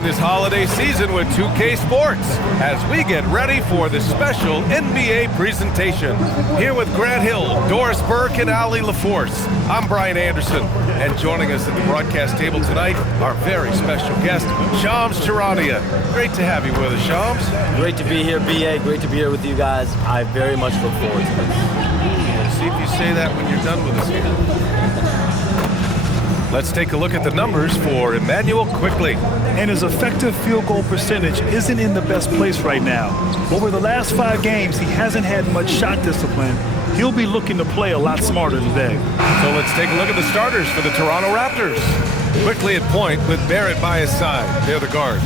This holiday season with 2K Sports as we get ready for the special NBA presentation. Here with Grant Hill, Doris Burke, and Ali LaForce, I'm Brian Anderson. And joining us at the broadcast table tonight, our very special guest, Shams Charania. Great to have you with us, Shams. Great to be here, BA. Great to be here with you guys. I very much look forward to this. See if you say that when you're done with us here. Let's take a look at the numbers for Emmanuel Quickley. And his effective field goal percentage isn't in the best place right now. Over the last 5 games, he hasn't had much shot discipline. He'll be looking to play a lot smarter today. So let's take a look at the starters for the Toronto Raptors. Quickley at point with Barrett by his side. They're the guards.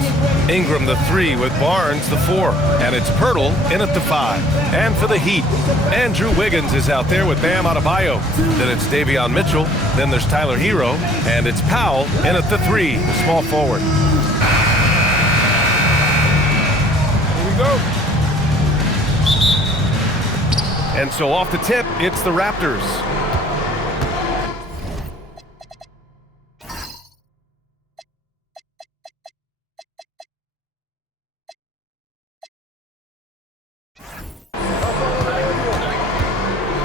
Ingram the 3 with Barnes the 4. And it's Pirtle in at the 5. And for the Heat, Andrew Wiggins is out there with Bam Adebayo. Then it's Davion Mitchell. Then there's Tyler Hero. And it's Powell in at the 3, the small forward. Here we go. And so off the tip, it's the Raptors.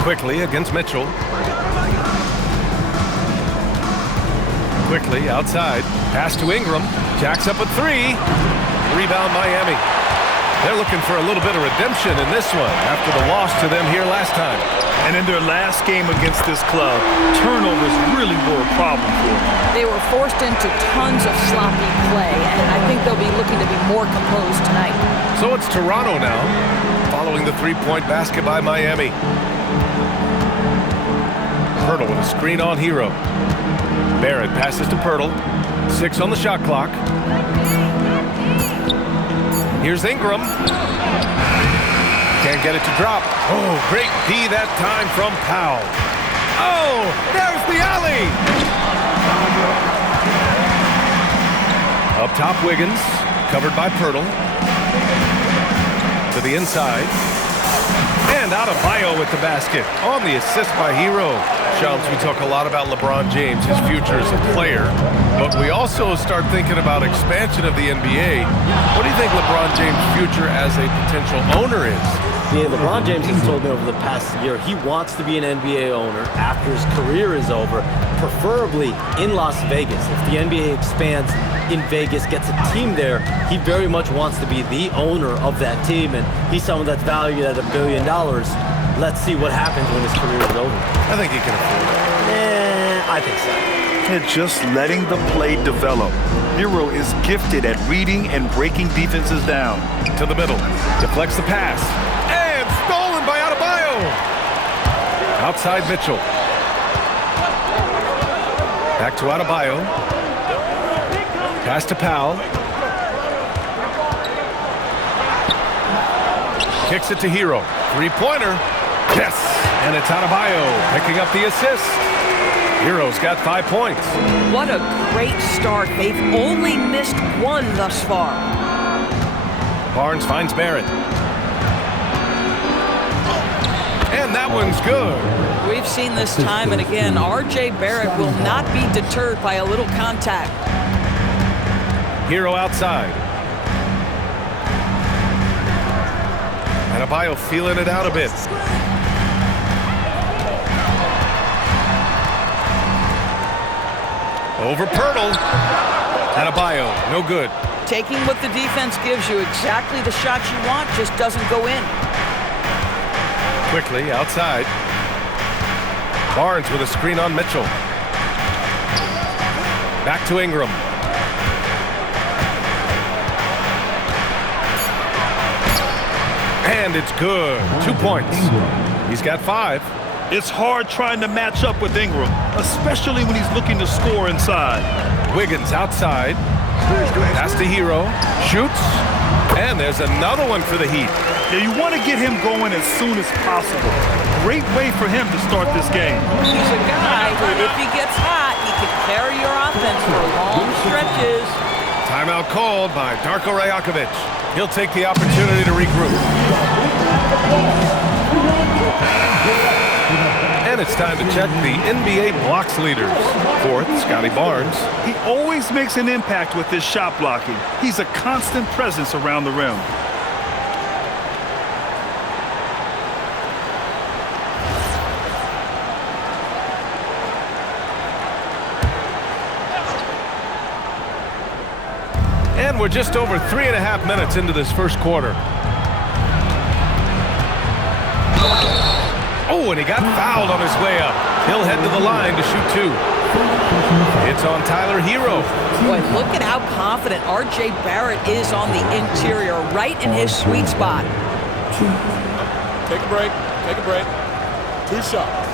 Quickley against Mitchell. Quickley outside. Pass to Ingram. Jacks up at 3. Rebound Miami. They're looking for a little bit of redemption in this one after the loss to them here last time. And in their last game against this club, turnovers really were a problem for them. They were forced into tons of sloppy play, and I think they'll be looking to be more composed tonight. So it's Toronto now, following the 3-point basket by Miami. Pirtle with a screen on Hero. Barrett passes to Pirtle. 6 on the shot clock. Here's Ingram. Can't get it to drop. Oh, great D that time from Powell. Oh, there's the alley. Up top, Wiggins, covered by Pirtle. To the inside. And Adebayo with the basket on the assist by Hero. Shams, we talk a lot about LeBron James, his future as a player, but we also start thinking about expansion of the NBA. What do you think LeBron James' future as a potential owner is? Yeah, LeBron James has told me over the past year he wants to be an NBA owner after his career is over, preferably in Las Vegas. If the NBA expands in Vegas, gets a team there, he very much wants to be the owner of that team, and he's someone that's valued at $1 billion. Let's see what happens when his career is over. I think he can afford it. I think so. And just letting the play develop. Hero is gifted at reading and breaking defenses down. To the middle, deflects the pass, and stolen by Adebayo. Outside Mitchell. Back to Adebayo. Pass to Powell. Kicks it to Hero. 3-pointer. Yes! And it's Adebayo picking up the assist. Hero's got 5 points. What a great start. They've only missed 1 thus far. Barnes finds Barrett. And that one's good. We've seen this time and again. R.J. Barrett will not be deterred by a little contact. Hero outside. Adebayo feeling it out a bit. Over Pirtle. Adebayo, no good. Taking what the defense gives you, exactly the shot you want, just doesn't go in. Quickley outside. Barnes with a screen on Mitchell. Back to Ingram. And it's good. 2 points. He's got 5. It's hard trying to match up with Ingram, especially when he's looking to score inside. Wiggins outside. Pass to Hero. Shoots. And there's another one for the Heat. Yeah, you want to get him going as soon as possible. Great way for him to start this game. He's a guy who, if he gets hot, he can carry your offense for long stretches. Timeout called by Darko Rajakovic. He'll take the opportunity to regroup. And And it's time to check the NBA blocks leaders. Fourth, Scotty Barnes. He always makes an impact with his shot blocking. He's a constant presence around the rim. And we're just over 3.5 minutes into this first quarter. Oh, and he got fouled on his way up. He'll head to the line to shoot 2. It's on Tyler Hero. Boy, look at how confident R.J. Barrett is on the interior, right in his sweet spot. Take a break. Take a break. 2 shots.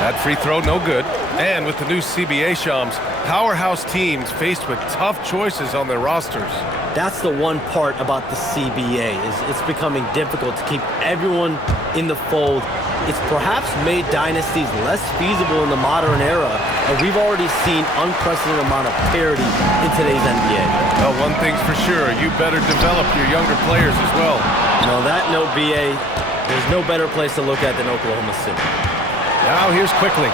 That free throw, no good. And with the new CBA, Shams, powerhouse teams faced with tough choices on their rosters. That's the one part about the CBA, is it's becoming difficult to keep everyone in the fold. It's perhaps made dynasties less feasible in the modern era, and we've already seen unprecedented amount of parity in today's NBA. Well, one thing's for sure, you better develop your younger players as well. And on that note, BA, there's no better place to look at than Oklahoma City. Now here's Quickly.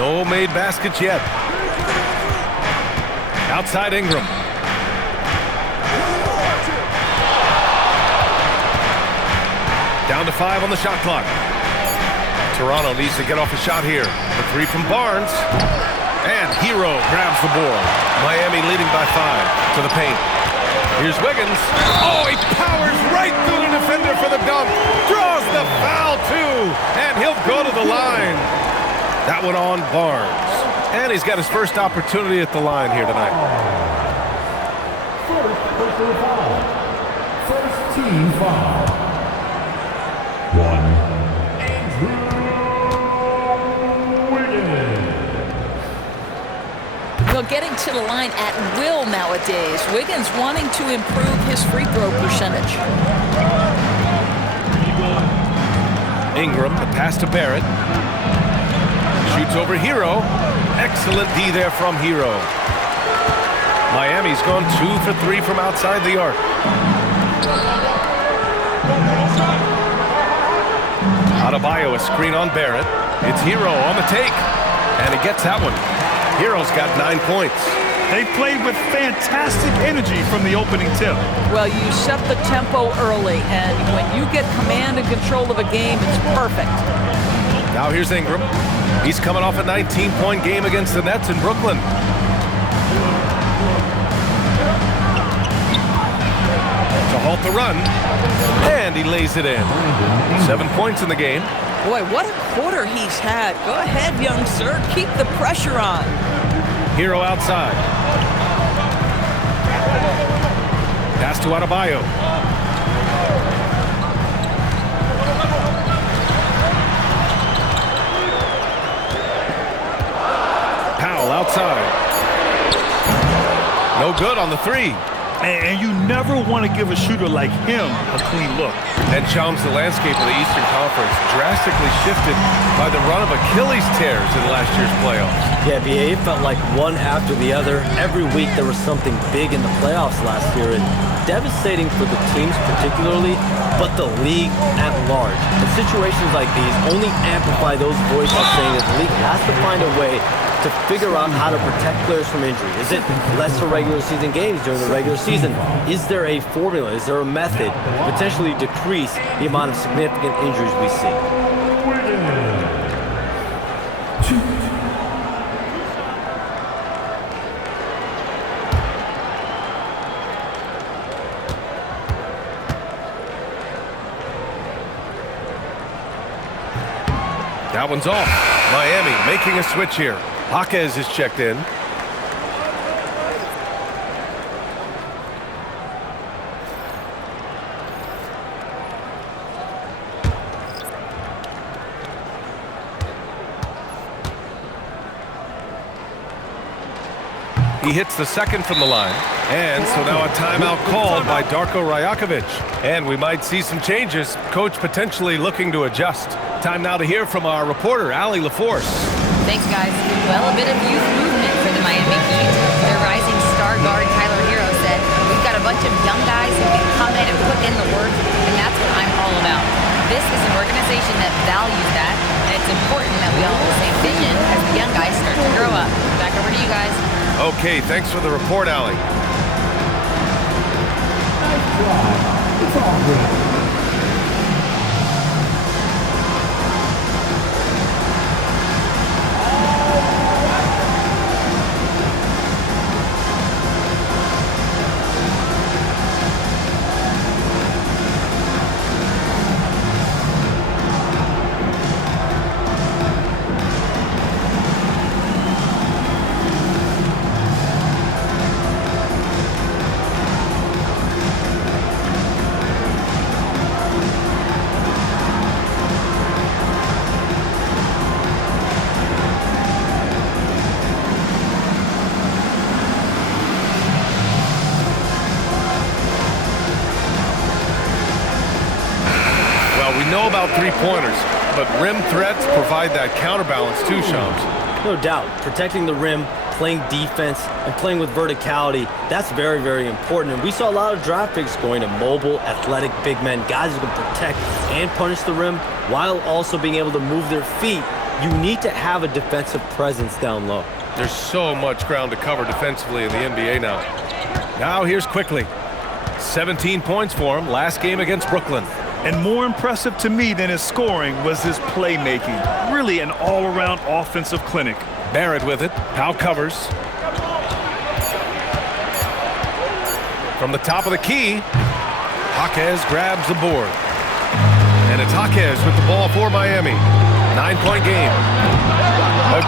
No made baskets yet. Outside Ingram. Down to 5 on the shot clock. Toronto needs to get off a shot here. The 3 from Barnes. And Hero grabs the board. Miami leading by 5 to the paint. Here's Wiggins. Oh, he powers right through the defender for the dunk. Draws the foul, too. And he'll go to the line. That one on Barnes. And he's got his first opportunity at the line here tonight. First team foul. 1. Well, getting to the line at will nowadays. Wiggins wanting to improve his free throw percentage. Ingram, the pass to Barrett. Shoots over Hero. Excellent D there from Hero. Miami's gone 2 for 3 from outside the arc. Adebayo, a screen on Barrett. It's Hero on the take. And he gets that one. Hero's got 9 points. They played with fantastic energy from the opening tip. Well, you set the tempo early, and when you get command and control of a game, it's perfect. Now here's Ingram. He's coming off a 19-point game against the Nets in Brooklyn. To halt the run, and he lays it in. 7 points in the game. Boy, what a quarter he's had. Go ahead, young sir. Keep the pressure on. Hero outside. Pass to Adebayo. Powell outside. No good on the 3. And you never want to give a shooter like him a clean look. And Shams, the landscape of the Eastern Conference drastically shifted by the run of Achilles tears in last year's playoffs. Yeah, BA, it felt like one after the other. Every week there was something big in the playoffs last year, and devastating for the teams particularly, but the league at large. And situations like these only amplify those voices saying that the league has to find a way to figure out how to protect players from injury. Is it lesser regular season games during the regular season? Is there a formula? Is there a method to potentially decrease the amount of significant injuries we see? That one's off. Miami making a switch here. Jaquez is checked in. He hits the second from the line. And so now a timeout called by Darko Rajakovic. And we might see some changes. Coach potentially looking to adjust. Time now to hear from our reporter, Allie LaForce. Thanks, guys. Well, a bit of youth movement for the Miami Heat. Their rising star guard, Tyler Hero, said, "We've got to a bunch of young guys who can come in and put in the work, and that's what I'm all about. This is an organization that values that, and it's important that we all have the same vision as the young guys start to grow up. Back over to you guys. Okay, thanks for the report, Allie. Nice try. It's all good. We know about three-pointers, but rim threats provide that counterbalance too, Shams. No doubt. Protecting the rim, playing defense, and playing with verticality, that's very, very important. And we saw a lot of draft picks going to mobile, athletic big men, guys who can protect and punish the rim while also being able to move their feet. You need to have a defensive presence down low. There's so much ground to cover defensively in the NBA now. Now here's Quickly. 17 points for him last game against Brooklyn. And more impressive to me than his scoring was his playmaking. Really an all-around offensive clinic. Barrett with it. Powell covers. From the top of the key, Jaquez grabs the board. And it's Jaquez with the ball for Miami. 9-point game.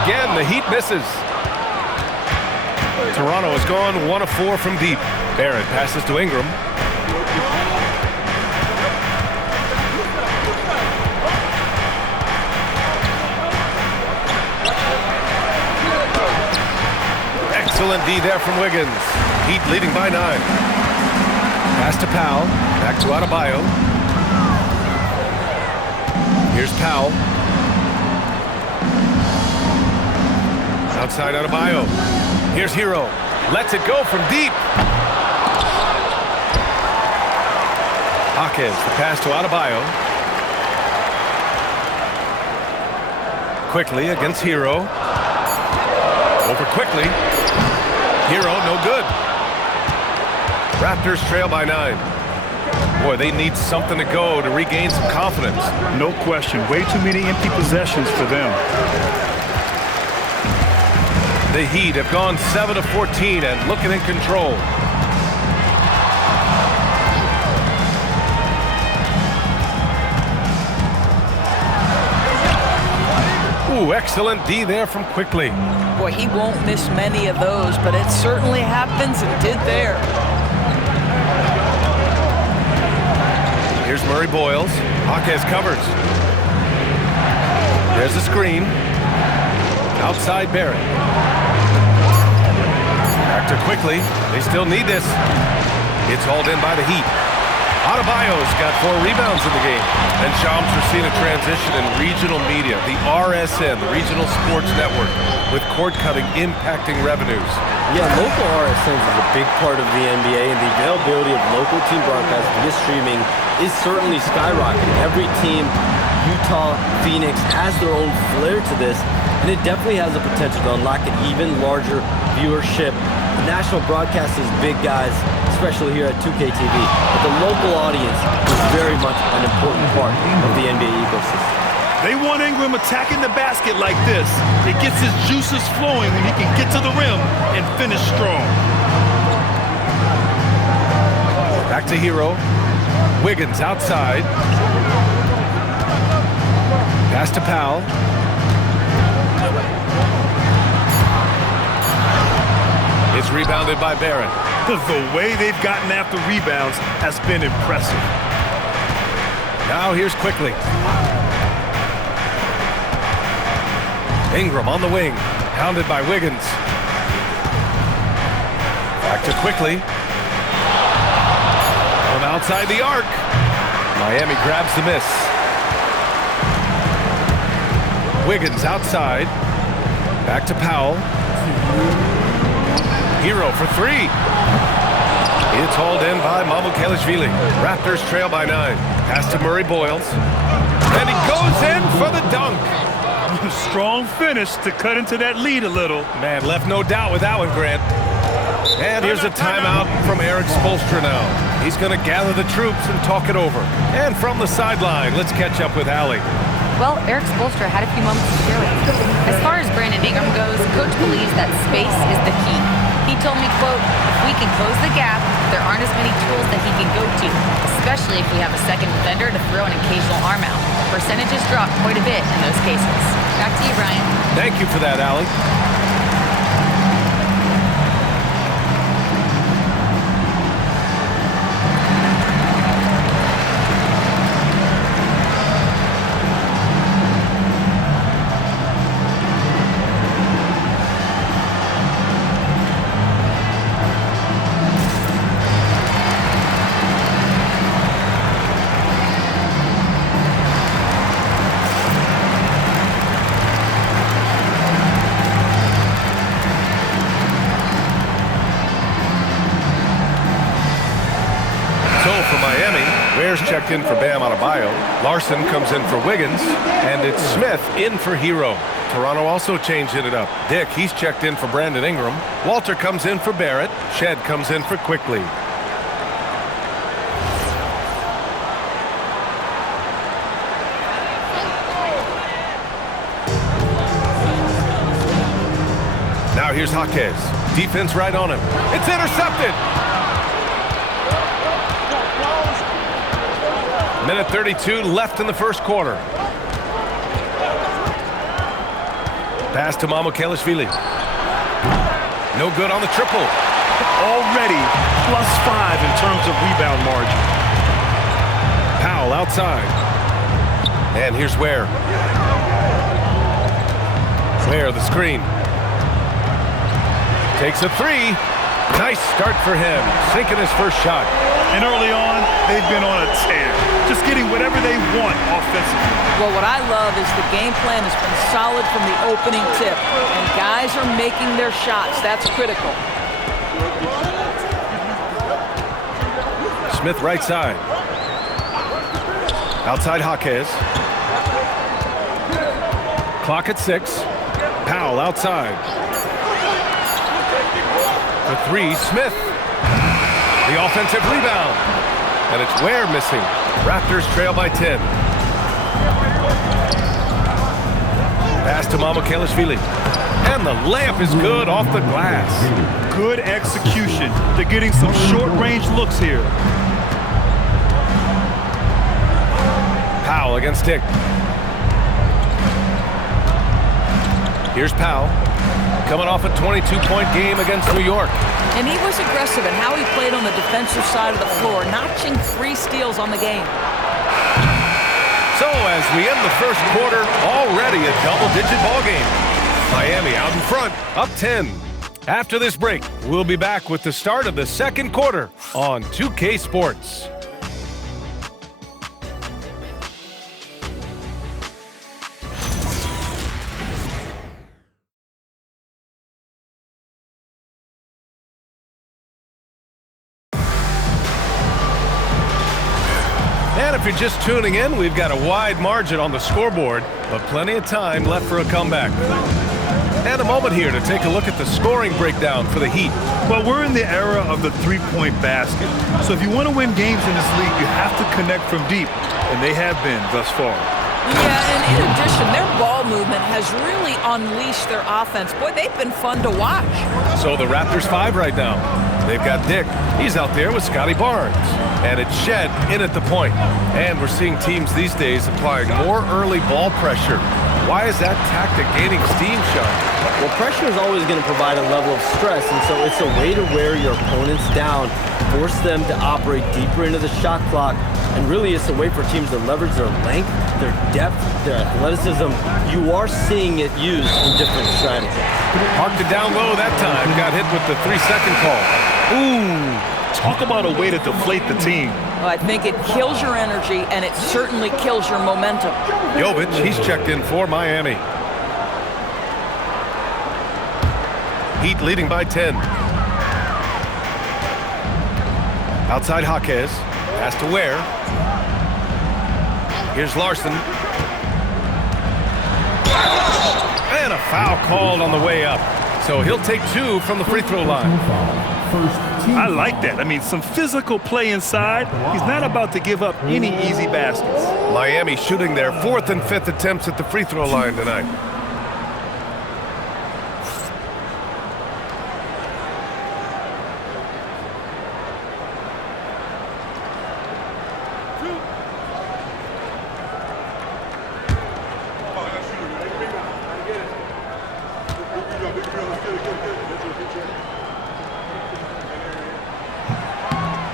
Again, the Heat misses. Toronto has gone 1 of 4 from deep. Barrett passes to Ingram. Excellent D there from Wiggins. Heat leading by 9. Pass to Powell. Back to Adebayo. Here's Powell. Outside Adebayo. Here's Hero. Lets it go from deep. Jaquez, the pass to Adebayo. Quickly against Hero. Over Quickly. Hero, no good. Raptors trail by 9. Boy, they need something to go to regain some confidence. No question. Way too many empty possessions for them. The Heat have gone 7 of 14 and looking in control. Ooh, excellent D there from Quickly. Boy, he won't miss many of those, but it certainly happens and did there. Here's Murray Boyles. Jaquez covers. There's a screen. Outside Barrett. Back to Quickly. They still need this. It's hauled in by the Heat. Adebayo's got 4 rebounds in the game. And Shams, we're seeing a transition in regional media. The RSN, the Regional Sports Network, with cord-cutting impacting revenues. Yeah, local RSNs is a big part of the NBA, and the availability of local team broadcasts via streaming is certainly skyrocketing. Every team, Utah, Phoenix, has their own flair to this, and it definitely has the potential to unlock an even larger viewership. The national broadcast is big, guys, especially here at 2K TV, but the local audience is very much an important part of the NBA ecosystem. They want Ingram attacking the basket like this. It gets his juices flowing when he can get to the rim and finish strong. Back to Hero. Wiggins outside. Pass to Powell. It's rebounded by Barrett. The way they've gotten after rebounds has been impressive. Now here's Quickly. Ingram on the wing, hounded by Wiggins. Back to Quickly. From outside the arc. Miami grabs the miss. Wiggins outside. Back to Powell. Hero for 3. It's hauled in by Mamukelishvili. Raptors trail by 9. Pass to Murray Boyles. And he goes in for the dunk. Strong finish to cut into that lead a little. Man, left no doubt with that one, Grant. And here's a timeout from Eric Spoelstra now. He's going to gather the troops and talk it over. And from the sideline, let's catch up with Allie. Well, Eric Spoelstra had a few moments to share with us. As far as Brandon Ingram goes, Coach believes that space is the key. He told me, quote, if we can close the gap, there aren't as many tools that he can go to, especially if we have a second defender to throw an occasional arm out. Percentages drop quite a bit in those cases. Back to you, Brian. Thank you for that, Allie. Checked in for Bam Adebayo. Larson comes in for Wiggins. And it's Smith in for Hero. Toronto also changing it up. Dick, he's checked in for Brandon Ingram. Walter comes in for Barrett. Shed comes in for Quickly. Now here's Jaquez. Defense right on him. It's intercepted. Minute 32 left in the first quarter. Pass to Mamukelishvili. No good on the triple. Already +5 in terms of rebound margin. Powell outside. And here's Ware. Ware, the screen. Takes a three. Nice start for him. Sinking his first shot. And early on, they've been on a tear. Just getting whatever they want offensively. Well, what I love is the game plan has been solid from the opening tip. And guys are making their shots. That's critical. Smith right side. Outside Jaquez. Clock at 6. Powell outside. For 3, Smith. The offensive rebound. And it's Ware missing. Raptors trail by 10. Pass to Mamukelishvili. And the layup is good off the glass. Good execution. They're getting some short-range looks here. Powell against Dick. Here's Powell. Coming off a 22-point game against New York. And he was aggressive in how he played on the defensive side of the floor, notching 3 steals on the game. So as we end the first quarter, already a double-digit ball game. Miami out in front, up 10. After this break, we'll be back with the start of the second quarter on 2K Sports. And if you're just tuning in, we've got a wide margin on the scoreboard, but plenty of time left for a comeback. And a moment here to take a look at the scoring breakdown for the Heat. Well, we're in the era of the three-point basket. So if you want to win games in this league, you have to connect from deep, and they have been thus far. Yeah, and in addition, their ball movement has really unleashed their offense. Boy, they've been fun to watch. So the Raptors 5 right now. They've got Dick. He's out there with Scotty Barnes. And it's Shed in at the point. And we're seeing teams these days applying more early ball pressure. Why is that tactic gaining steam, Sean? Well, pressure is always going to provide a level of stress, and so it's a way to wear your opponents down, force them to operate deeper into the shot clock, and really it's a way for teams to leverage their length, their depth, their athleticism. You are seeing it used in different strategies. Marked it down low that time. Got hit with the 3-second call. Ooh, talk about a way to deflate the team. Well, I think it kills your energy, and it certainly kills your momentum. Jovic, he's checked in for Miami. Heat leading by 10. Outside Jaquez. Pass to Ware. Here's Larson. And a foul called on the way up. So he'll take 2 from the free throw line. I like that. I mean, some physical play inside. He's not about to give up any easy baskets. Miami shooting their 4th and 5th attempts at the free throw line tonight.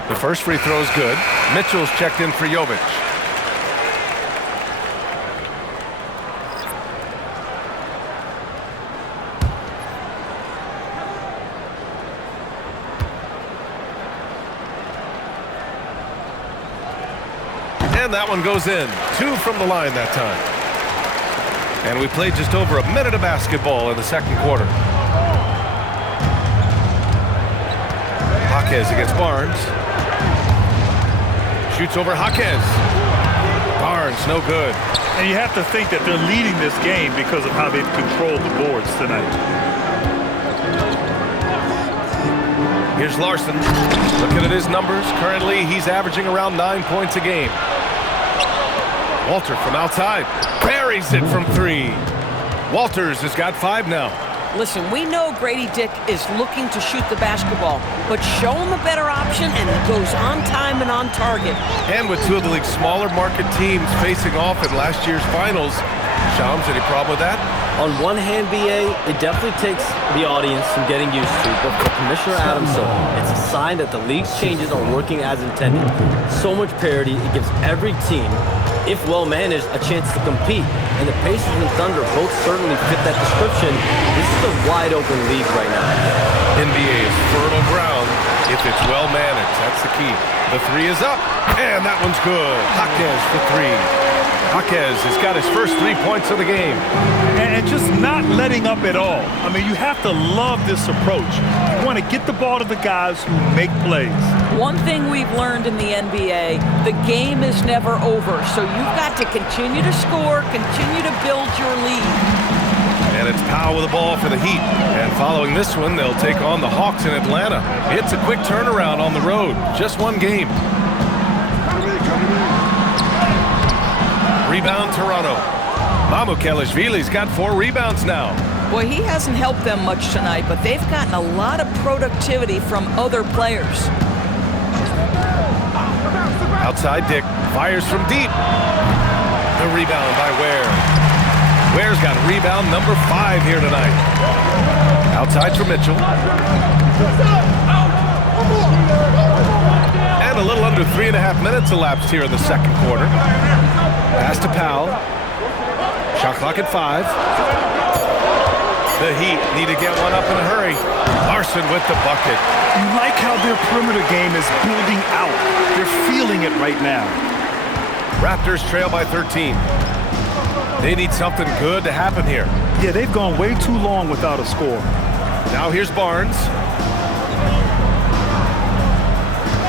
The first free throw is good. Mitchell's checked in for Jovic. And that one goes in. 2 from the line that time. And we played just over a minute of basketball in the second quarter. Jaquez against Barnes. Shoots over Jaquez. Barnes, no good. And you have to think that they're leading this game because of how they've controlled the boards tonight. Here's Larson. Looking at his numbers, currently he's averaging around 9 points a game. Walter from outside. Buries it from 3. Walters has got 5 now. Listen, we know Grady Dick is looking to shoot the basketball, but show him a better option, and he goes on time and on target. And with 2 of the league's smaller market teams facing off in last year's finals, Shams, any problem with that? On one hand, BA, it definitely takes the audience some getting used to, but for Commissioner Adamson, it's a sign that the league's changes are working as intended. So much parity, it gives every team, if well managed, a chance to compete. And the Pacers and Thunder both certainly fit that description. This is a wide open league right now. NBA is fertile ground if it's well managed. That's the key. The 3 is up, and that one's good. Jaquez for 3. Jaquez has got his first 3 points of the game. And just not letting up at all. I mean, you have to love this approach. You want to get the ball to the guys who make plays. One thing we've learned in the NBA, the game is never over. So you've got to continue to score, continue to build your lead. And it's Powell with the ball for the Heat. And following this one, they'll take on the Hawks in Atlanta. It's a quick turnaround on the road. Just 1 game. Rebound Toronto. Mamukelashvili's got 4 rebounds now. Boy, he hasn't helped them much tonight, but they've gotten a lot of productivity from other players. Outside Dick fires from deep. The rebound by Ware. Ware's got rebound number 5 here tonight. Outside for Mitchell. And a little under 3.5 minutes elapsed here in the second quarter. Pass to Powell. Shot clock at 5. The Heat need to get one up in a hurry. Larson with the bucket. You like how their perimeter game is building out. They're feeling it right now. Raptors trail by 13. They need something good to happen here. Yeah, they've gone way too long without a score. Now here's Barnes.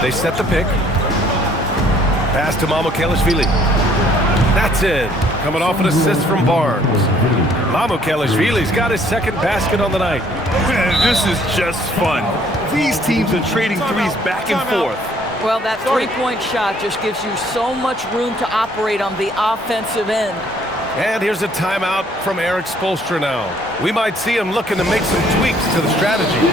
They set the pick. Pass to Mamukelashvili. That's it. Coming off an assist from Barnes. Mamukelashvili's got his 2nd basket on the night. Man, this is just fun. These teams are trading threes back and forth. Well, that 3-point shot just gives you so much room to operate on the offensive end. And here's a timeout from Eric Spoelstra now. We might see him looking to make some tweaks to the strategy.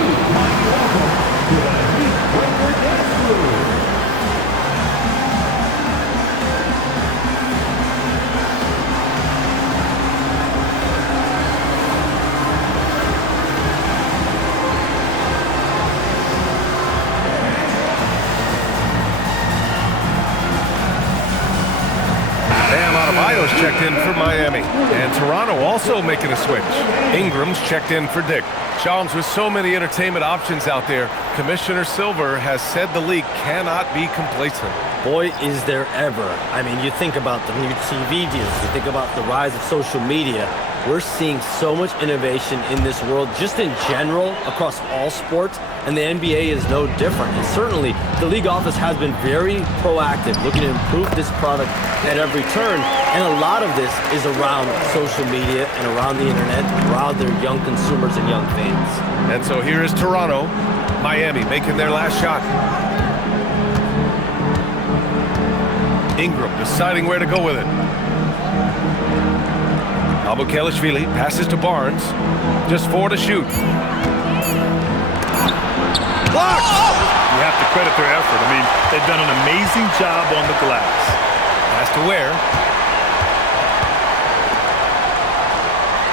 Checked in for Miami. And Toronto also making a switch. Ingram's checked in for Dick. Shams, with so many entertainment options out there, Commissioner Silver has said the league cannot be complacent. Boy, is there ever. I mean, you think about the new TV deals, you think about the rise of social media. We're seeing so much innovation in this world, just in general, across all sports, and the NBA is no different. And certainly, the league office has been very proactive, looking to improve this product at every turn, and a lot of this is around social media and around the internet, around their young consumers and young fans. And so here is Toronto, Miami making their last shot. Ingram deciding where to go with it. Mamukelashvili passes to Barnes. Just 4 to shoot. Blocked! You have to credit their effort. I mean, they've done an amazing job on the glass. Pass to Ware.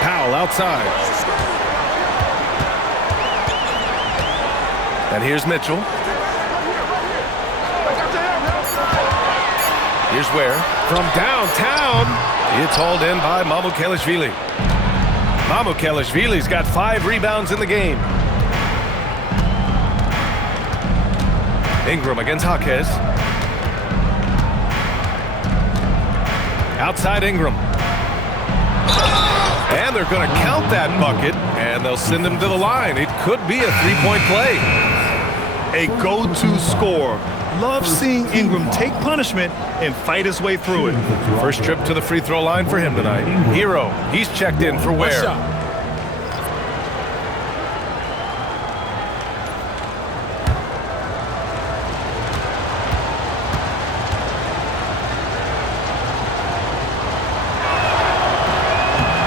Powell outside. And here's Mitchell. Here's Ware from downtown. It's hauled in by Mamukelashvili. Mamukelashvili's got 5 rebounds in the game. Ingram against Jaquez. Outside Ingram. And they're going to count that bucket, and they'll send him to the line. It could be a 3-point play. A go-to scorer. Love seeing Ingram take punishment and fight his way through it. First trip to the free throw line for him tonight. Hero, he's checked in for Ware.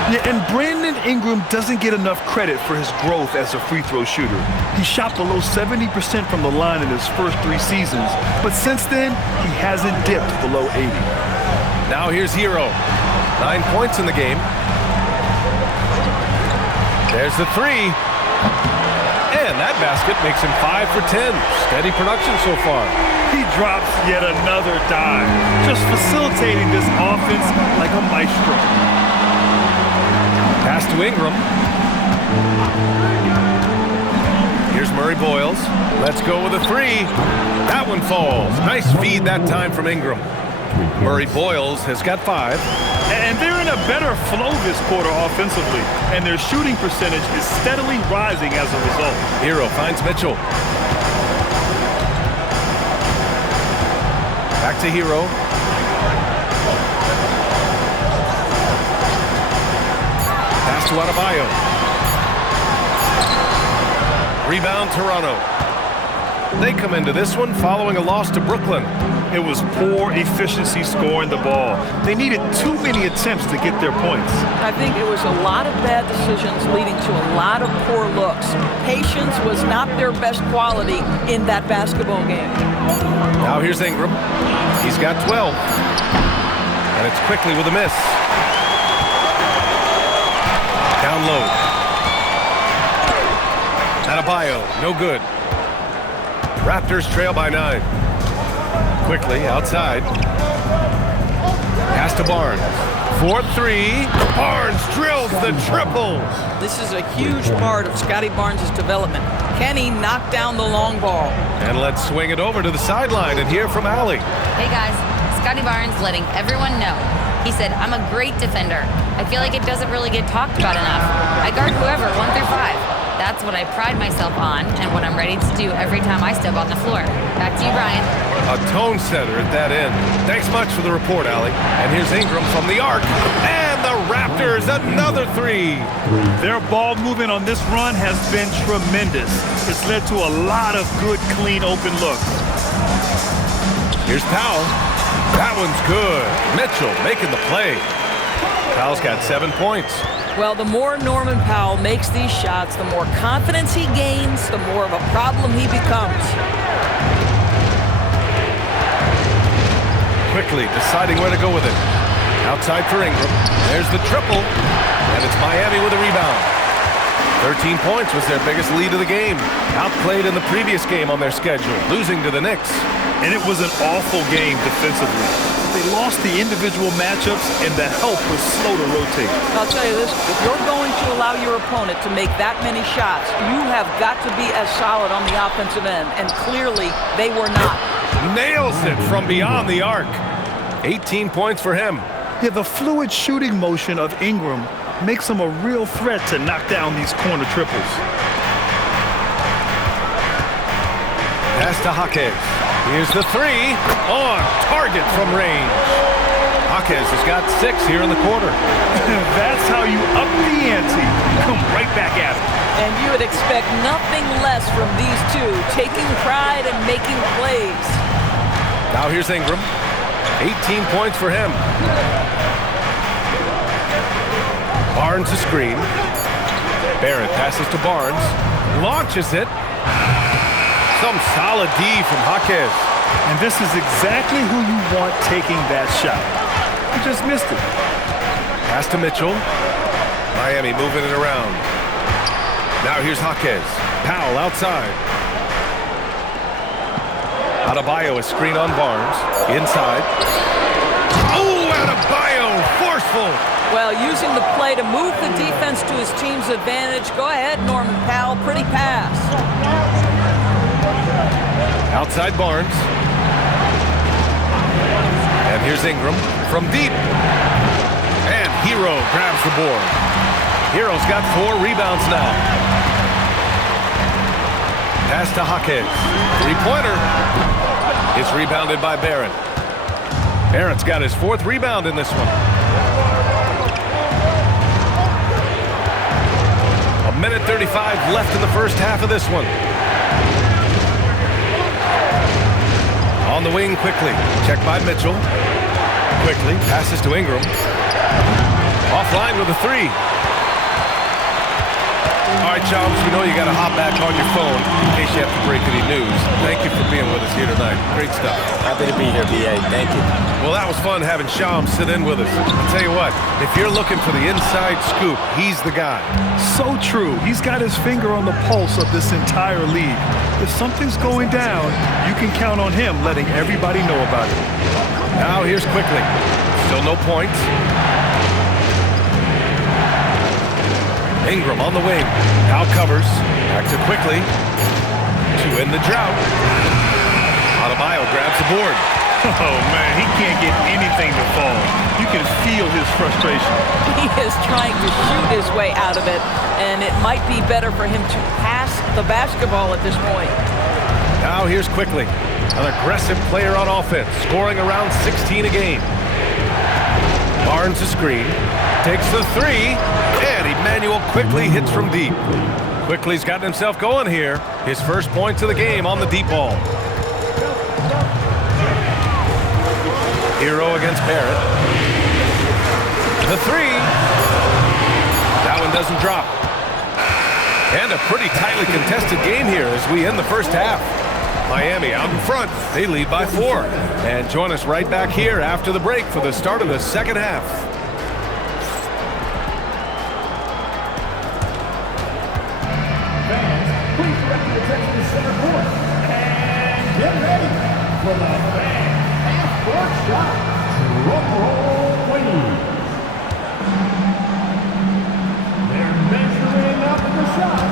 Yeah, and Brandon Ingram doesn't get enough credit for his growth as a free throw shooter. He shot below 70% from the line in his first 3 seasons, but since then, he hasn't dipped below 80. Now here's Hero. 9 points in the game. There's the 3. And that basket makes him 5 for 10. Steady production so far. He drops yet another dime, just facilitating this offense like a maestro. Pass to Ingram. Here's Murray Boyles. Let's go with a 3. That one falls. Nice feed that time from Ingram. Murray Boyles has got 5. And they're in a better flow this quarter offensively, and their shooting percentage is steadily rising as a result. Hero finds Mitchell. Back to Hero. To Adebayo. Rebound Toronto. They come into this one following a loss to Brooklyn. It was poor efficiency scoring the ball. They needed too many attempts to get their points. I think it was a lot of bad decisions leading to a lot of poor looks. Patience was not their best quality in that basketball game. Now here's Ingram. He's got 12. And it's quickly with a miss. Down low. Adebayo, no good. Raptors trail by 9. Quickly, outside. Pass to Barnes. 4-3. Barnes drills the triple. This is a huge part of Scotty Barnes' development. Can he knock down the long ball? And let's swing it over to the sideline and hear from Allie. Hey guys, Scotty Barnes letting everyone know. He said, I'm a great defender. I feel like it doesn't really get talked about enough. I guard whoever, 1 through 5. That's what I pride myself on and what I'm ready to do every time I step on the floor. Back to you, Brian. A tone setter at that end. Thanks much for the report, Allie. And here's Ingram from the arc. And the Raptors, another 3. Their ball movement on this run has been tremendous. It's led to a lot of good, clean, open looks. Here's Powell. That one's good. Mitchell making the play. Powell's got 7 points. Well, the more Norman Powell makes these shots, the more confidence he gains, the more of a problem he becomes. Quickly deciding where to go with it. Outside for Ingram. There's the triple. And it's Miami with a rebound. 13 points was their biggest lead of the game. Outplayed in the previous game on their schedule, losing to the Knicks. And it was an awful game defensively. They lost the individual matchups, and the help was slow to rotate. I'll tell you this, if you're going to allow allow your opponent to make that many shots, you have got to be as solid on the offensive end, and clearly they were not. Nails it from beyond the arc. 18 points for him. Yeah, the fluid shooting motion of Ingram makes him a real threat to knock down these corner triples. Pass to Jaquez. Here's the three. On target from range. Jaquez has got 6 here in the quarter. That's how you up the ante. Come right back at it. And you would expect nothing less from these two, taking pride and making plays. Now here's Ingram. 18 points for him. Barnes a screen. Barrett passes to Barnes. Launches it. Some solid D from Jaquez. And this is exactly who you want taking that shot. He just missed it. Pass to Mitchell. Miami moving it around. Now here's Jaquez. Powell outside. Adebayo a screen on Barnes. Inside. Oh, Adebayo, forceful. Well, using the play to move the defense to his team's advantage. Go ahead, Norman Powell. Pretty pass. Outside Barnes. And here's Ingram from deep. And Hero grabs the board. Hero's got 4 rebounds now. Pass to Jaquez. 3-pointer. It's rebounded by Barrett. Barrett's got his 4th rebound in this one. 1:35 left in the first half of this one. On the wing quickly. Checked by Mitchell. Quickly. Passes to Ingram. Offline with a 3. All right, Charles, we know you got to hop back on your phone in case you have to break any news. Thank you for being with us here tonight. Great stuff. Happy to be here, B.A. Thank you. Well, that was fun having Sham sit in with us. I'll tell you what, if you're looking for the inside scoop, he's the guy. So true. He's got his finger on the pulse of this entire league. If something's going down, you can count on him letting everybody know about it. Now here's quickly. Still no points. Ingram on the wing. Now covers. Back to quickly. To end the drought. Adebayo grabs the board. Oh, man, he can't get anything to fall. You can feel his frustration. He is trying to shoot his way out of it, and it might be better for him to pass the basketball at this point. Now here's quickly. An aggressive player on offense, scoring around 16 a game. Barnes a screen. Takes the 3, and Emmanuel quickly hits from deep. Quickly's gotten himself going here. His first points of the game on the deep ball. Hero against Barrett. The 3. That one doesn't drop. And a pretty tightly contested game here as we end the first half. Miami out in front. They lead by 4. And join us right back here after the break for the start of the second half. Center court. And get ready for the fan half-court shot. Drum roll, please. They're measuring up the shot.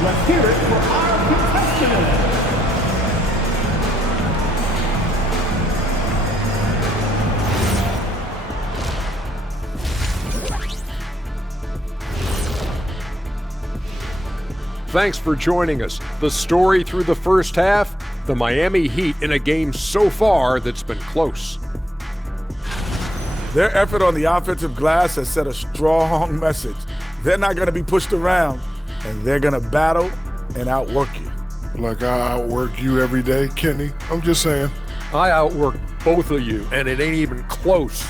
Let's hear it for our contestant. Thanks for joining us. The story through the first half, the Miami Heat in a game so far that's been close. Their effort on the offensive glass has set a strong message. They're not going to be pushed around, and they're going to battle and outwork you. Like I outwork you every day, Kenny. I'm just saying. I outwork both of you, and it ain't even close.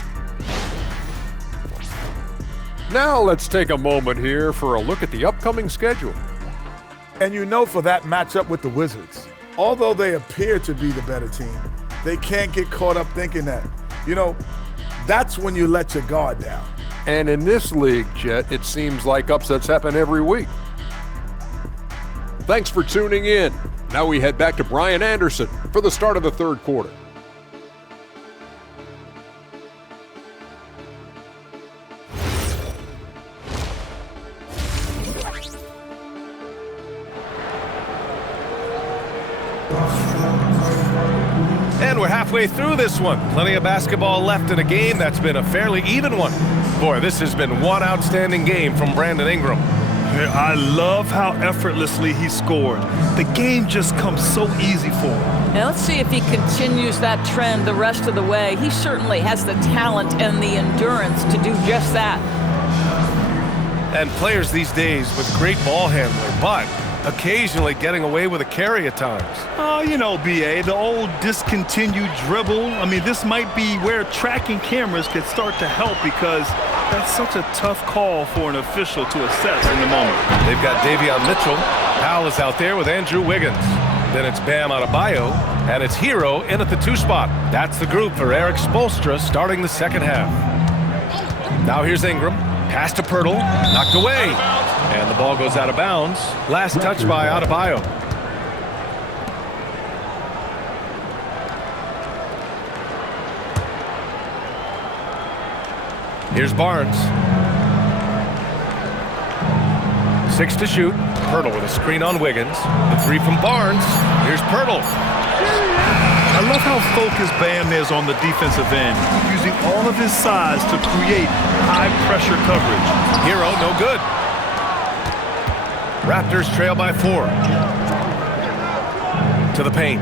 Now let's take a moment here for a look at the upcoming schedule. And you know, for that matchup with the Wizards, although they appear to be the better team, they can't get caught up thinking that. You know, that's when you let your guard down. And in this league, Jet, it seems like upsets happen every week. Thanks for tuning in. Now we head back to Brian Anderson for the start of the third quarter. And we're halfway through this one. Plenty of basketball left in a game that's been a fairly even one. Boy, this has been one outstanding game from Brandon Ingram. I love how effortlessly he scored. The game just comes so easy for him. Now let's see if he continues that trend the rest of the way. He certainly has the talent and the endurance to do just that. And players these days with great ball handling, but occasionally getting away with a carry at times. Oh, you know, B.A., the old discontinued dribble. I mean, this might be where tracking cameras could start to help because that's such a tough call for an official to assess in the moment. They've got Davion Mitchell. Powell is out there with Andrew Wiggins. Then it's Bam Adebayo, and it's Hero in at the 2 spot. That's the group for Eric Spoelstra starting the second half. Now here's Ingram. Pass to Pirtle. Knocked away. And the ball goes out of bounds. Last touch by Adebayo. Here's Barnes. 6 to shoot. Pirtle with a screen on Wiggins. The 3 from Barnes. Here's Pirtle. I love how focused Bam is on the defensive end, using all of his size to create high-pressure coverage. Hero, no good. Raptors trail by 4. To the paint.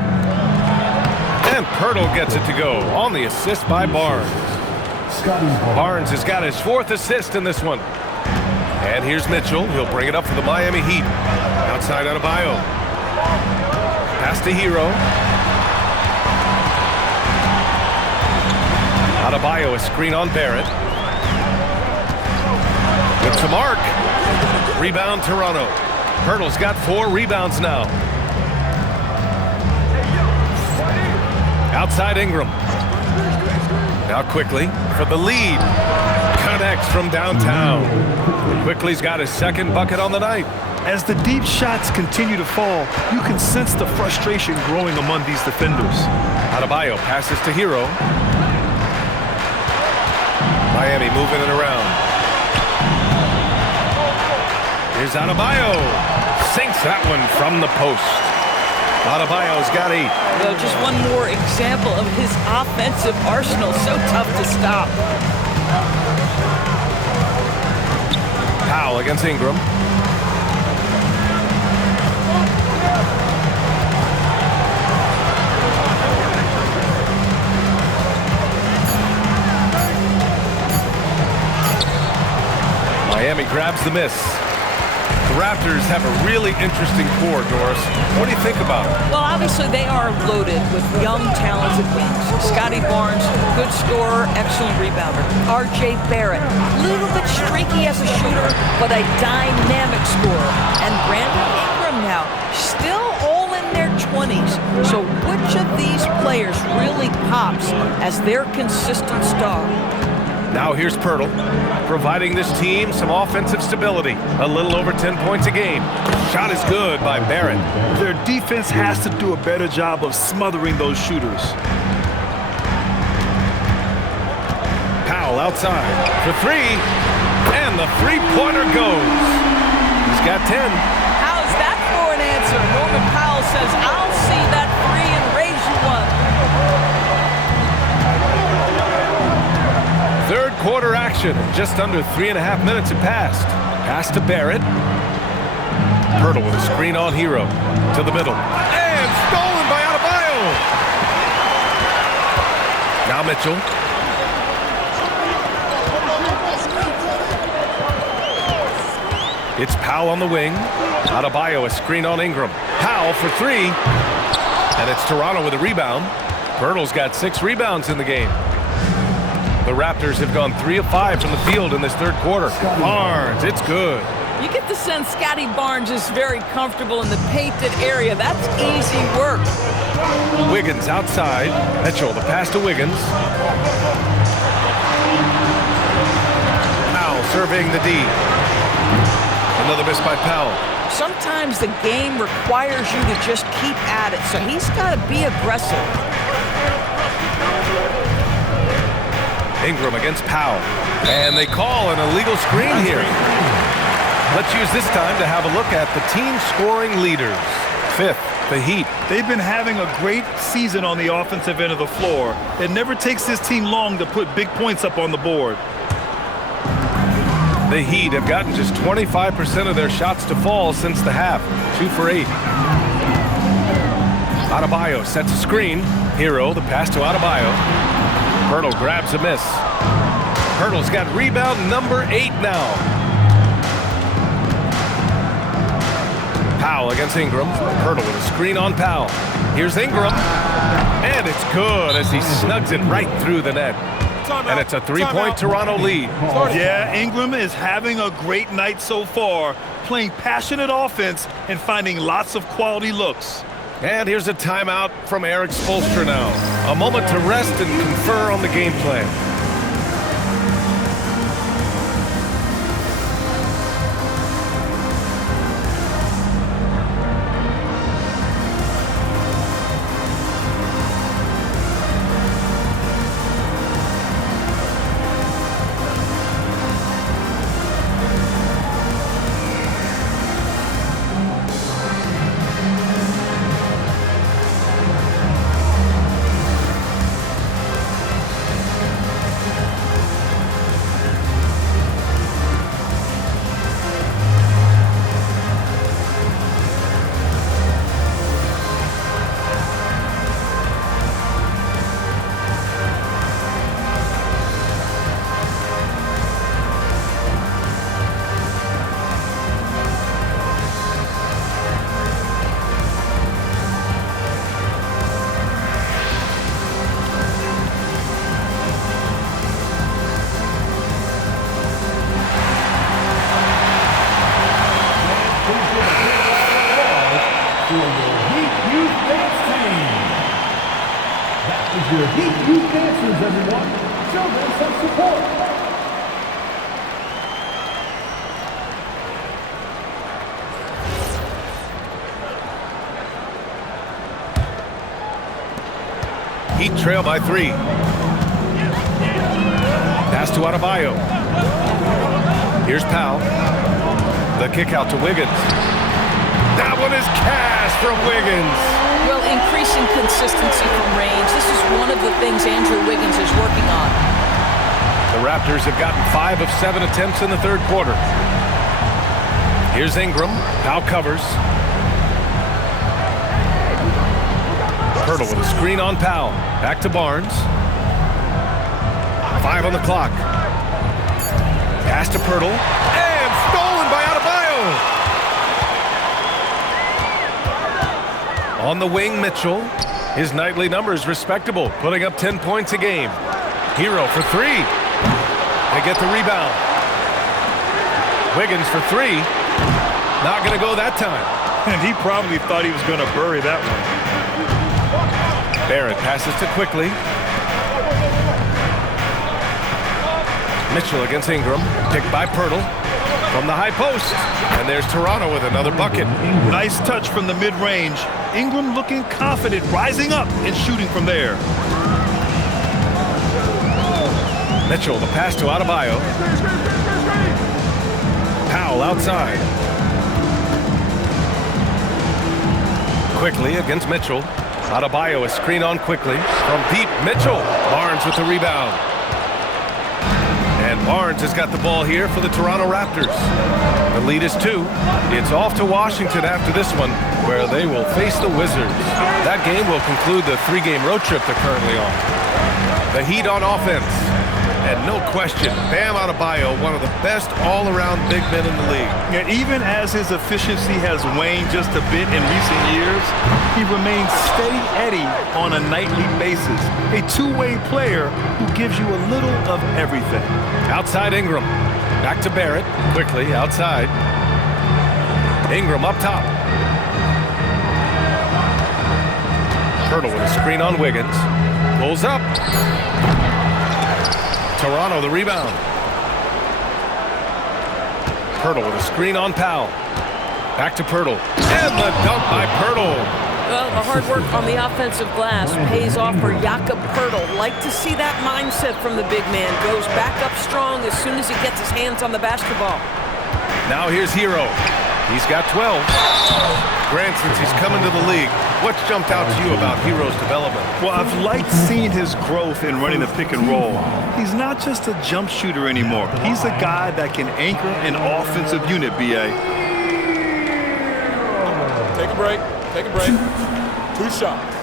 And Pirtle gets it to go on the assist by Barnes. Barnes has got his 4th assist in this one. And here's Mitchell. He'll bring it up for the Miami Heat. Outside Adebayo. Pass to Hero. Adebayo, a screen on Barrett. It's to Mark. Rebound Toronto. Pirtle's got 4 rebounds now. Outside Ingram. Now Quickly for the lead. Connects from downtown. Quickly's got his 2nd bucket on the night. As the deep shots continue to fall, you can sense the frustration growing among these defenders. Adebayo passes to Hero. Miami moving it around. Here's Adebayo. Sinks that one from the post. Adebayo's got 8. Well, just one more example of his offensive arsenal. So tough to stop. Powell against Ingram. Miami grabs the miss. The Raptors have a really interesting core, Doris. What do you think about it? Well, obviously they are loaded with young, talented wings. Scotty Barnes, good scorer, excellent rebounder. R.J. Barrett, a little bit streaky as a shooter, but a dynamic scorer. And Brandon Ingram now, still all in their 20s. So which of these players really pops as their consistent star? Now here's Pirtle, providing this team some offensive stability. A little over 10 points a game. Shot is good by Barrett. Their defense has to do a better job of smothering those shooters. Powell outside for 3, and the 3-pointer goes. He's got 10. How's that for an answer? Norman Powell says, I'll see that 3 and raise you one. Third quarter action. Just under 3.5 minutes have passed. Pass to Barrett. Pirtle with a screen on Hero. To the middle. And stolen by Adebayo. Now Mitchell. It's Powell on the wing. Adebayo a screen on Ingram. Powell for 3. And it's Toronto with a rebound. Pirtle's got 6 rebounds in the game. The Raptors have gone 3 of 5 from the field in this third quarter. Barnes, it's good. You get the sense Scotty Barnes is very comfortable in the painted area. That's easy work. Wiggins outside. Mitchell, the pass to Wiggins. Powell surveying the D. Another miss by Powell. Sometimes the game requires you to just keep at it, so he's got to be aggressive. Ingram against Powell. And they call an illegal screen here. Let's use this time to have a look at the team scoring leaders. Fifth, the Heat. They've been having a great season on the offensive end of the floor. It never takes this team long to put big points up on the board. The Heat have gotten just 25% of their shots to fall since the half. 2 for 8. Adebayo sets a screen. Hero, the pass to Adebayo. Pirtle grabs a miss. Pirtle's got rebound number 8 now. Powell against Ingram. Pirtle with a screen on Powell. Here's Ingram. And it's good as he snugs it right through the net. And it's a 3-point Toronto lead. Yeah, Ingram is having a great night so far, playing passionate offense and finding lots of quality looks. And here's a timeout from Eric Spoelstra now. A moment to rest and confer on the game plan. Your Heat Youth dancers, everyone. Show them some support. Heat trail by 3. Pass to Adebayo. Here's Powell. The kick out to Wiggins. That one is cash from Wiggins. Well, increasing consistency from range. This is one of the things Andrew Wiggins is working on. The Raptors have gotten 5 of 7 attempts in the third quarter. Here's Ingram. Powell covers. Pirtle with a screen on Powell. Back to Barnes. 5 on the clock. Pass to Pirtle. And stolen by Adebayo. On the wing, Mitchell. His nightly numbers respectable, putting up 10 points a game. Hero for 3. They get the rebound. Wiggins for 3. Not going to go that time. And he probably thought he was going to bury that one. Barrett passes to Quickly. Mitchell against Ingram. Picked by Pirtle. From the high post. And there's Toronto with another bucket. Nice touch from the mid-range. Ingram looking confident, rising up and shooting from there. Mitchell, the pass to Adebayo. Powell outside. Quickly against Mitchell. Adebayo a screen on Quickly. From deep, Mitchell. Barnes with the rebound. And Barnes has got the ball here for the Toronto Raptors. The lead is 2. It's off to Washington after this one, where they will face the Wizards. That game will conclude the 3-game road trip they're currently on. The Heat on offense. And no question, Bam Adebayo, one of the best all-around big men in the league. Yeah, even as his efficiency has waned just a bit in recent years, he remains steady Eddie on a nightly basis. A two-way player who gives you a little of everything. Outside Ingram. Back to Barrett. Quickly outside. Ingram up top. Pirtle with a screen on Wiggins. Pulls up. Toronto the rebound. Pirtle with a screen on Powell. Back to Pirtle. And the dunk by Pirtle. Well, the hard work on the offensive glass pays off for Jakob Pirtle. Like to see that mindset from the big man. Goes back up strong as soon as he gets his hands on the basketball. Now here's Hero. He's got 12. Grant, since he's come into the league, what's jumped out to you about Hero's development? Well, I've liked seeing his growth in running the pick and roll. He's not just a jump shooter anymore. He's a guy that can anchor an offensive unit, B.A. Take a break. Take a break. 2 shots.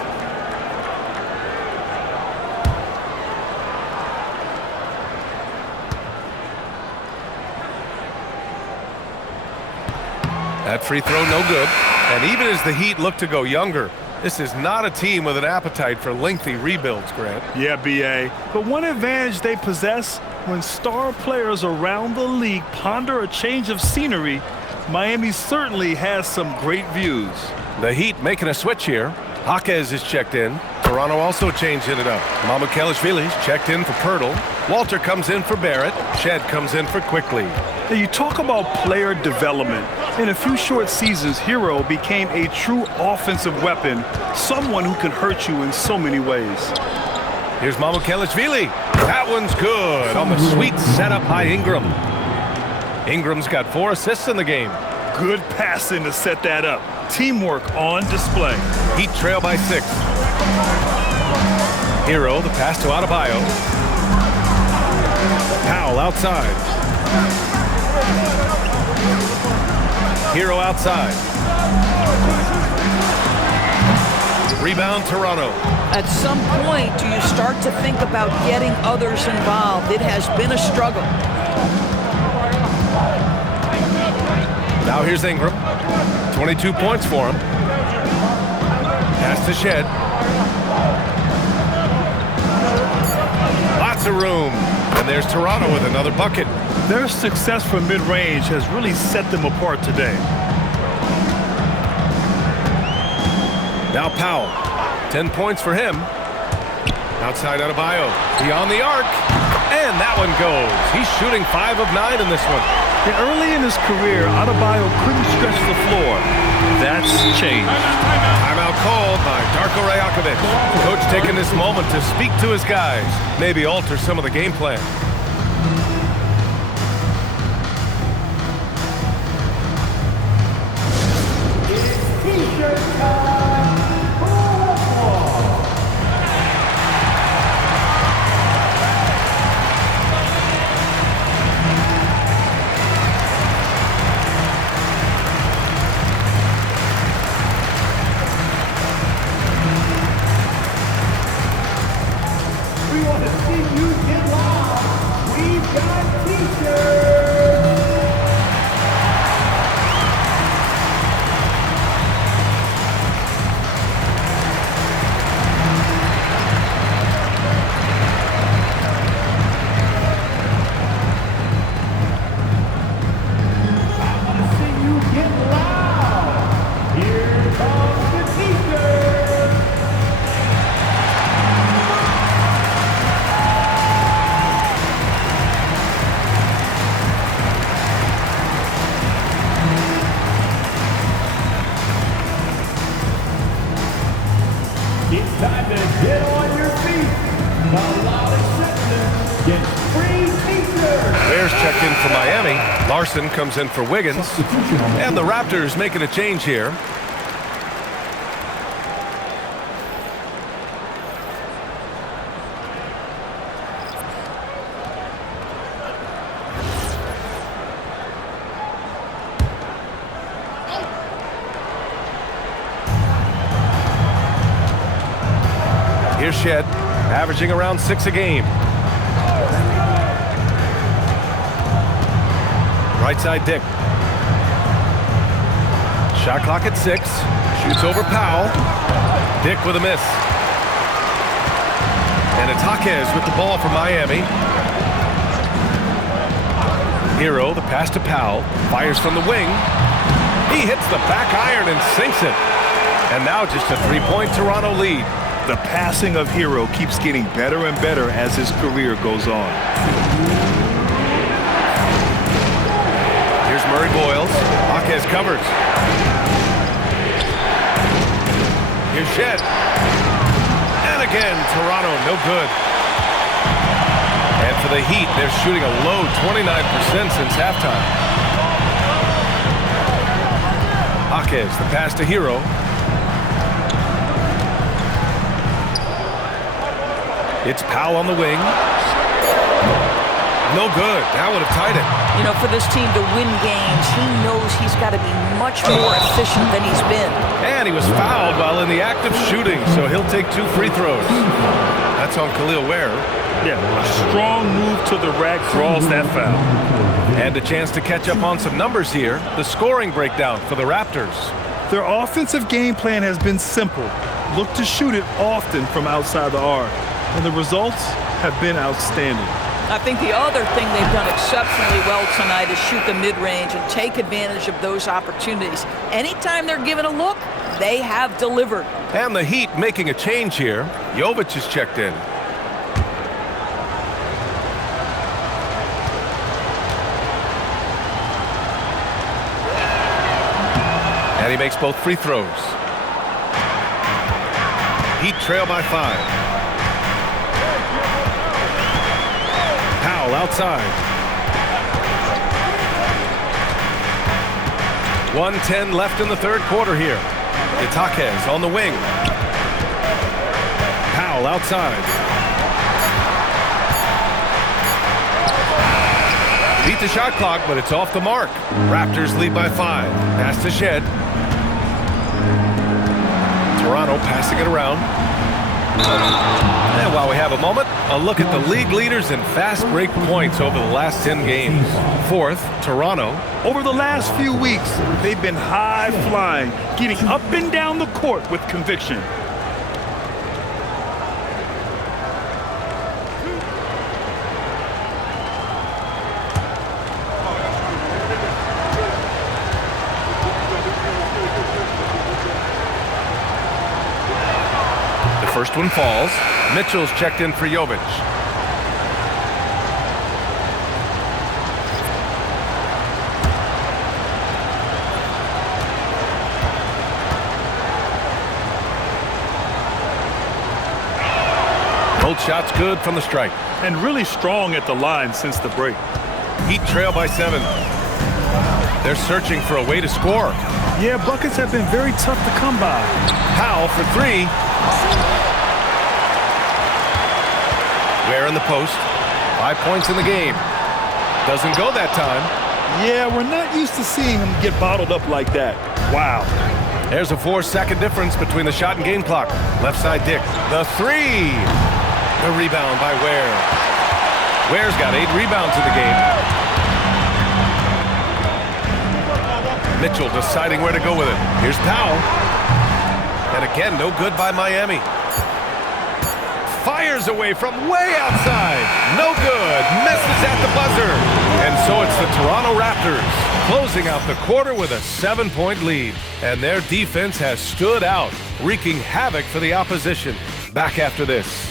That free throw no good. And even as the Heat look to go younger, this is not a team with an appetite for lengthy rebuilds, Grant. Yeah, B.A. But one advantage they possess, when star players around the league ponder a change of scenery, Miami certainly has some great views. The Heat making a switch here. Jaquez is checked in. Toronto also changing it up. Mamukelashvili's checked in for Pirtle. Walter comes in for Barrett. Shed comes in for Quickly. Now, you talk about player development. In a few short seasons, Hero became a true offensive weapon, someone who can hurt you in so many ways. Here's Mamukelashvili. That one's good on the sweet setup by Ingram. Ingram's got 4 assists in the game. Good passing to set that up. Teamwork on display. Heat trail by 6. Hero, the pass to Adebayo. Powell outside. Hero outside. Rebound Toronto. At some point, do you start to think about getting others involved? It has been a struggle. Now here's Ingram. 22 points for him. Pass to Shed. Lots of room. And there's Toronto with another bucket. Their success from mid-range has really set them apart today. Now Powell. 10 points for him. Outside Adebayo. Beyond the arc. And that one goes. He's shooting 5 of 9 in this one. And early in his career, Adebayo couldn't stretch the floor. That's changed. Timeout called by Darko Rajakovic. Coach taking this moment to speak to his guys. Maybe alter some of the game plan. It's T-shirt time. We want to see you get loud. We've got T-shirts. I want to see you get loud. Here comes the T-shirts. It's time to get on your feet. The loudest listener gets free T-shirts. Bears checked in for Miami. Larson comes in for Wiggins. And the Raptors making a change here. Here's Shed, averaging around 6 a game. Right side Dick. Shot clock at 6. Shoots over Powell. Dick with a miss. And it's Jaquez with the ball for Miami. Hero, the pass to Powell. Fires from the wing. He hits the back iron and sinks it. And now just a 3-point Toronto lead. The passing of Hero keeps getting better and better as his career goes on. Here's Murray boils. Jaquez covers. Here's Shed. And again, Toronto, no good. And for the Heat, they're shooting a low 29% since halftime. Jaquez, the pass to Hero. It's Powell on the wing. No good. That would have tied it. You know, for this team to win games, he knows he's got to be much more efficient than he's been. And he was fouled while in the act of shooting, so he'll take 2 free throws. That's on Khalil Ware. Yeah, a strong move to the rack draws that foul. And a chance to catch up on some numbers here. The scoring breakdown for the Raptors. Their offensive game plan has been simple. Look to shoot it often from outside the arc. And the results have been outstanding. I think the other thing they've done exceptionally well tonight is shoot the mid-range and take advantage of those opportunities. Anytime they're given a look, they have delivered. And the Heat making a change here. Jovic is checked in. And he makes both free throws. Heat trail by 5. Powell outside. 1:10 left in the third quarter here. It's Jaquez on the wing. Powell outside. Beat the shot clock, but it's off the mark. Raptors lead by 5. Pass to Shed. Toronto passing it around. And while we have a moment, a look at the league leaders in fast break points over the last 10 games. 4th, Toronto. Over the last few weeks, they've been high flying, getting up and down the court with conviction. First one falls. Mitchell's checked in for Jovic. Both shots good from the strike. And really strong at the line since the break. Heat trail by 7. They're searching for a way to score. Yeah, buckets have been very tough to come by. Powell for 3. Ware in the post. 5 points in the game. Doesn't go that time. Yeah, we're not used to seeing him get bottled up like that. Wow. There's a 4-second difference between the shot and game clock. Left side Dick. The 3. The rebound by Ware. Ware's got 8 rebounds in the game. Mitchell deciding where to go with it. Here's Powell. And again, no good by Miami. Fires away from way outside. No good. Misses at the buzzer. And so it's the Toronto Raptors closing out the quarter with a 7-point lead. And their defense has stood out, wreaking havoc for the opposition. Back after this.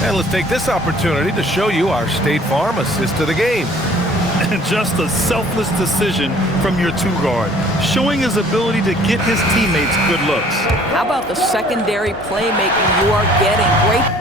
And let's take this opportunity to show you our State Farm assist to the game. And just a selfless decision from your 2-guard, showing his ability to get his teammates good looks. How about the secondary playmaking you are getting? Great